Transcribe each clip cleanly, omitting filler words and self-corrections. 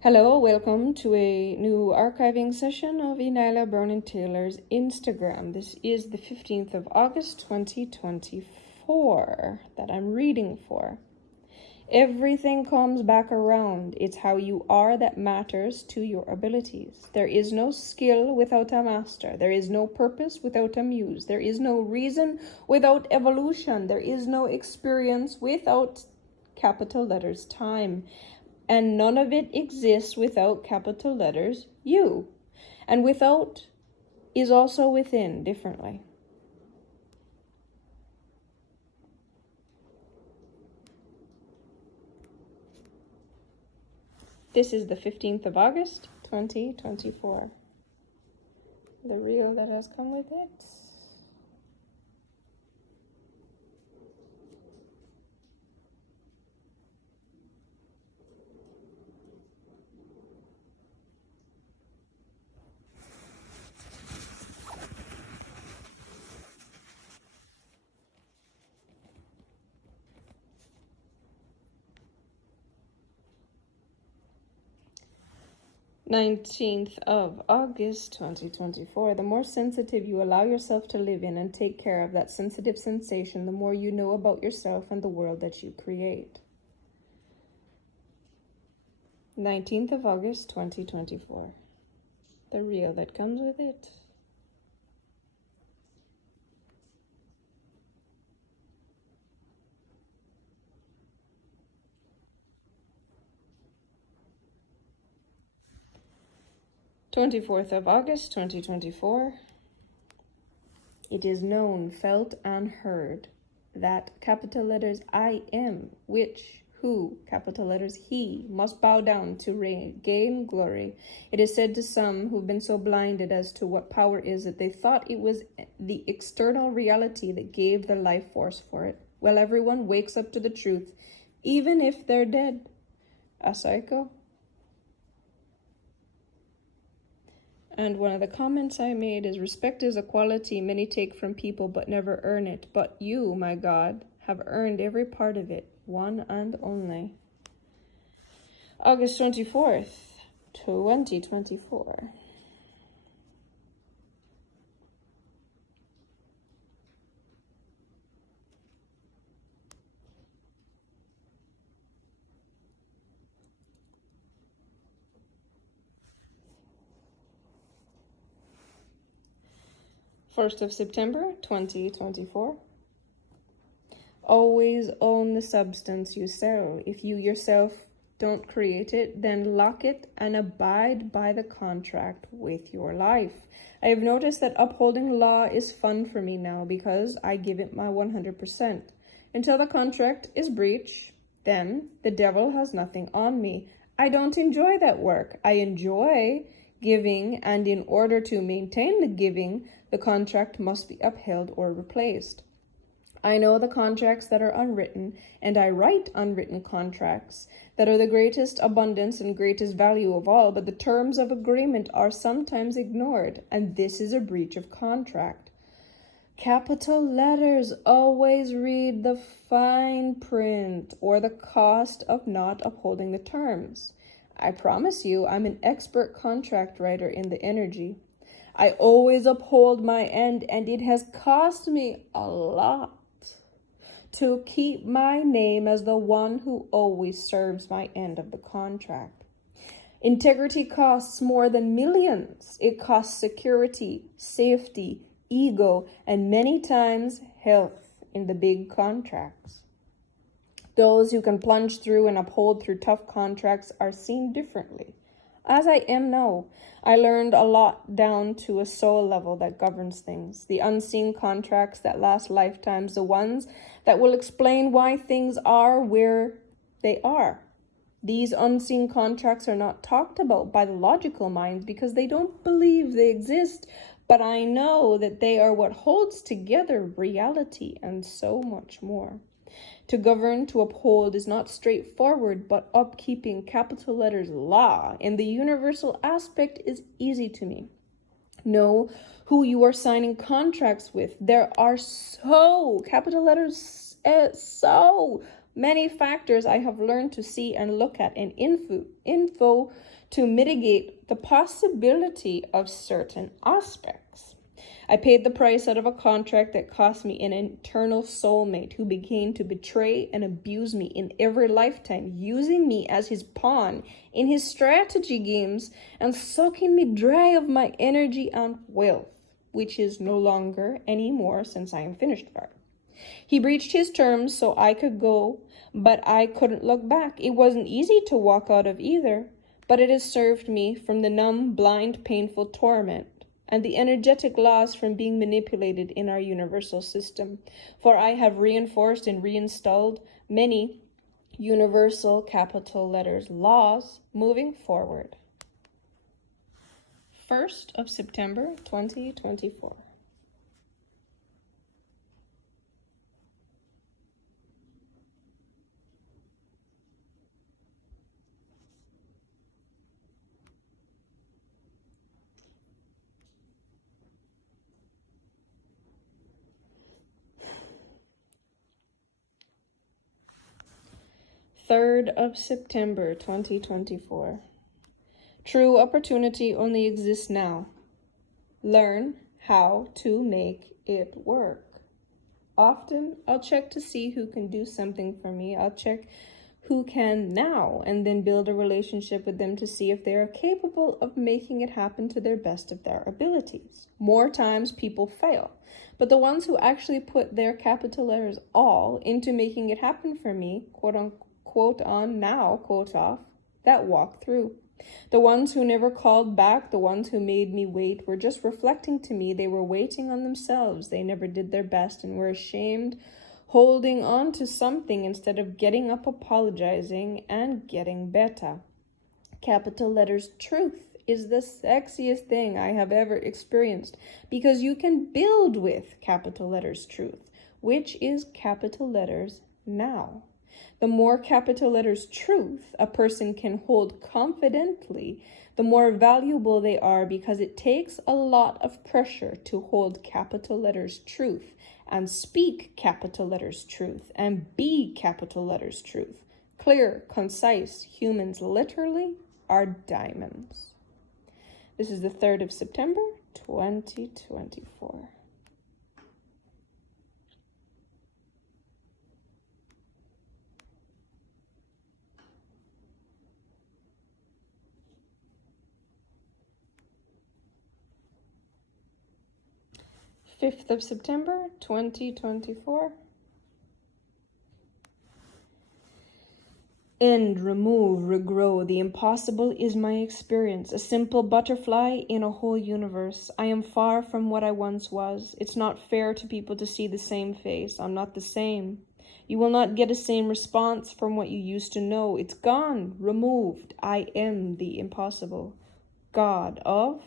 Hello, welcome to a new archiving session of Enila Brownin Taylor's Instagram. This is the 15th of August 2024 that I'm reading for. Everything comes back around. It's how you are that matters to your abilities. There is no skill without a master. There is no purpose without a muse. There is no reason without evolution. There is no experience without capital letters time. And none of it exists without capital letters you. And without is also within differently. This is the 15th of August, 2024. The reel that has come with it. 19th of August 2024. The more sensitive you allow yourself to live in and take care of that sensitive sensation, the more you know about yourself and the world that you create. 19th of August 2024. The reel that comes with it. Twenty-4th of August 2024. It is known, felt, and heard that capital letters I am, which, who, capital letters he, must bow down to gain glory. It is said to some who've been so blinded as to what power is that they thought it was the external reality that gave the life force for it. Well, everyone wakes up to the truth, even if they're dead. A psycho? And one of the comments I made is, respect is a quality many take from people but never earn it. But you, my God, have earned every part of it, one and only. August 24th, 2024. First of September, 2024. Always own the substance you sell. If you yourself don't create it, then lock it and abide by the contract with your life. I have noticed that upholding law is fun for me now because I give it my 100%. Until the contract is breached, then the devil has nothing on me. I don't enjoy that work. I enjoy giving, and in order to maintain the giving, the contract must be upheld or replaced. I know the contracts that are unwritten, and I write unwritten contracts that are the greatest abundance and greatest value of all, but the terms of agreement are sometimes ignored, and this is a breach of contract. Capital letters, always read the fine print or the cost of not upholding the terms. I promise you, I'm an expert contract writer in the energy. I always uphold my end, and it has cost me a lot to keep my name as the one who always serves my end of the contract. Integrity costs more than millions. It costs security, safety, ego, and many times health in the big contracts. Those who can plunge through and uphold through tough contracts are seen differently. As I am now, I learned a lot down to a soul level that governs things. The unseen contracts that last lifetimes, the ones that will explain why things are where they are. These unseen contracts are not talked about by the logical mind because they don't believe they exist, but I know that they are what holds together reality and so much more. To govern, to uphold is not straightforward, but upkeeping capital letters law in the universal aspect is easy to me. Know who you are signing contracts with. There are so, capital letters, so Many factors I have learned to see and look at in info to mitigate the possibility of certain aspects. I paid the price out of a contract that cost me an eternal soulmate who began to betray and abuse me in every lifetime, using me as his pawn in his strategy games and sucking me dry of my energy and wealth, which is no longer anymore since I am finished for. He breached his terms so I could go, but I couldn't look back. It wasn't easy to walk out of either, but it has served me from the numb, blind, painful torment and the energetic laws from being manipulated in our universal system. For I have reinforced and reinstalled many universal capital letters laws moving forward. 1st of September 2024. Third of September 2024. True opportunity only exists now. Learn how to make it work. Often, I'll check to see who can do something for me. I'll check who can now and then build a relationship with them to see if they are capable of making it happen to their best of their abilities. More times, people fail. But the ones who actually put their capital letters all into making it happen for me, quote unquote, quote on now, quote off, that walk through. The ones who never called back, the ones who made me wait, were just reflecting to me they were waiting on themselves. They never did their best and were ashamed, holding on to something instead of getting up, apologizing, and getting better. Capital letters truth is the sexiest thing I have ever experienced because you can build with capital letters truth, which is capital letters now. The more capital letters truth a person can hold confidently, the more valuable they are because it takes a lot of pressure to hold capital letters truth and speak capital letters truth and be capital letters truth. Clear, concise humans literally are diamonds. This is the 3rd of September, 2024. Fifth of September, 2024. End, remove, regrow. The impossible is my experience, a simple butterfly in a whole universe. I am far from what I once was. It's not fair to people to see the same face. I'm not the same. You will not get a same response from what you used to know. It's gone, removed. I am the impossible. God of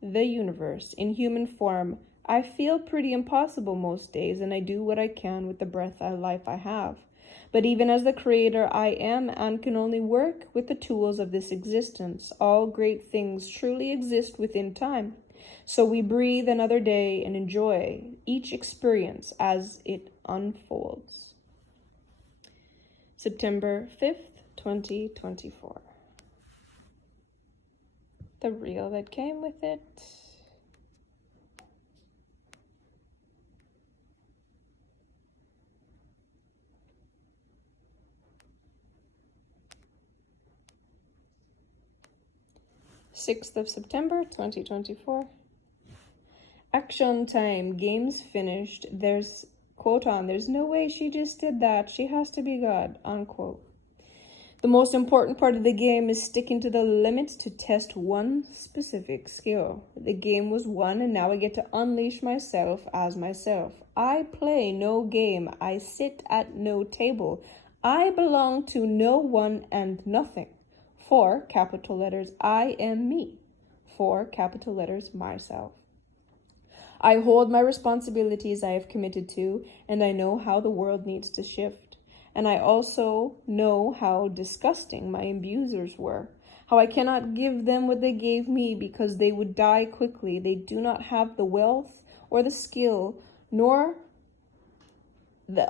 the universe, in human form. I feel pretty impossible most days, and I do what I can with the breath of life I have. But even as the creator, I am and can only work with the tools of this existence. All great things truly exist within time. So we breathe another day and enjoy each experience as it unfolds. September 5th, 2024. The reel that came with it. Sixth of September, 2024. Action time. Games finished. There's, quote on, there's no way she just did that. She has to be God, unquote. The most important part of the game is sticking to the limits to test one specific skill. The game was won, and now I get to unleash myself as myself. I play no game. I sit at no table. I belong to no one and nothing. 4 capital letters, I am me. 4 capital letters, myself. I hold my responsibilities I have committed to, and I know how the world needs to shift. And I also know how disgusting my abusers were, how I cannot give them what they gave me because they would die quickly. They do not have the wealth or the skill, nor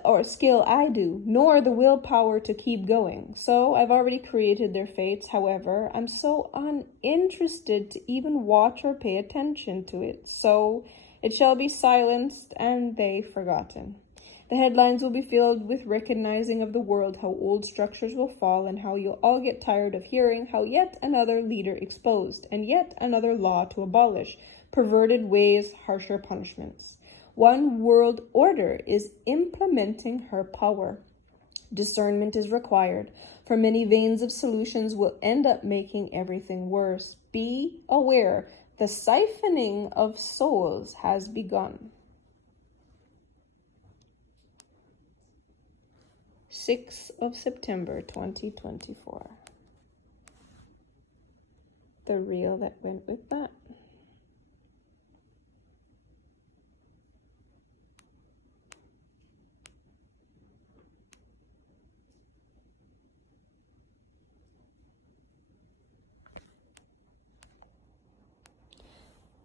or skill I do, nor the willpower to keep going. So I've already created their fates. However, I'm so uninterested to even watch or pay attention to it. So it shall be silenced and they forgotten. The headlines will be filled with recognizing of the world how old structures will fall and how you'll all get tired of hearing how yet another leader exposed and yet another law to abolish, perverted ways, harsher punishments. One world order is implementing her power. Discernment is required, for many veins of solutions will end up making everything worse. Be aware, the siphoning of souls has begun. 6th of September 2024. The reel that went with that.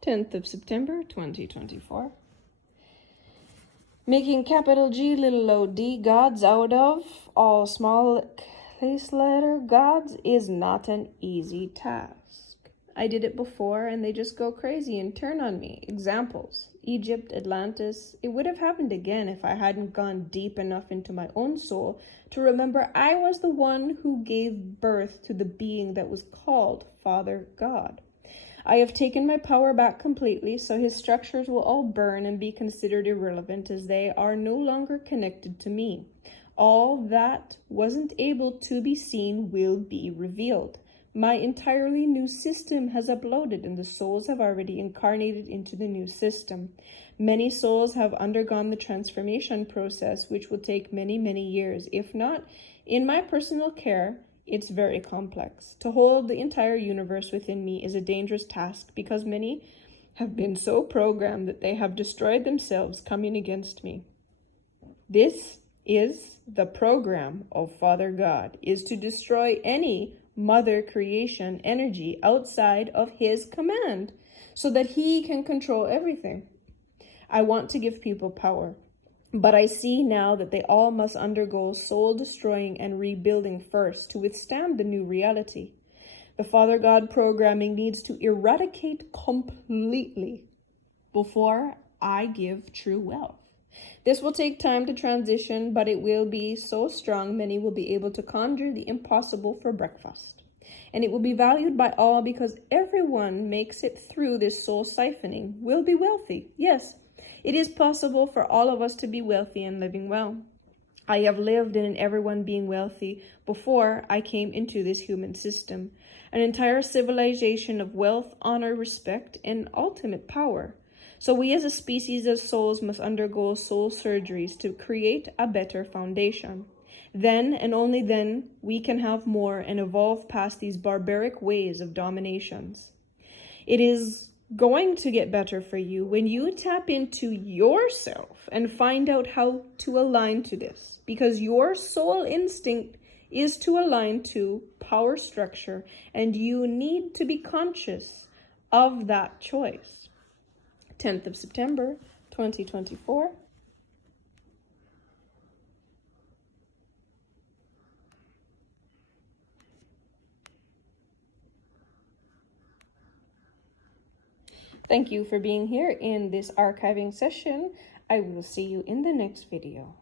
Tenth of September 2024. Making capital G, little o d, gods out of all small case letter gods is not an easy task. I did it before and they just go crazy and turn on me. Examples: Egypt, Atlantis. It would have happened again if I hadn't gone deep enough into my own soul to remember I was the one who gave birth to the being that was called Father God. I have taken my power back completely, so his structures will all burn and be considered irrelevant as they are no longer connected to me. All that wasn't able to be seen will be revealed. My entirely new system has uploaded and the souls have already incarnated into the new system. Many souls have undergone the transformation process, which will take many, many years. If not, in my personal care, it's very complex. To hold the entire universe within me is a dangerous task because many have been so programmed that they have destroyed themselves coming against me. This is the program of Father God, is to destroy any mother creation energy outside of his command so that he can control everything. I want to give people power. But I see now that they all must undergo soul-destroying and rebuilding first to withstand the new reality. The Father God programming needs to eradicate completely before I give true wealth. This will take time to transition, but it will be so strong many will be able to conjure the impossible for breakfast. And it will be valued by all because everyone makes it through this soul siphoning will be wealthy. Yes. It is possible for all of us to be wealthy and living well. I have lived in everyone being wealthy before I came into this human system. An entire civilization of wealth, honor, respect, and ultimate power. So we as a species of souls must undergo soul surgeries to create a better foundation. Then and only then we can have more and evolve past these barbaric ways of dominations. It is going to get better for you when you tap into yourself and find out how to align to this, because your soul instinct is to align to power structure and you need to be conscious of that choice. 10th of September 2024. Thank you for being here in this archiving session. I will see you in the next video.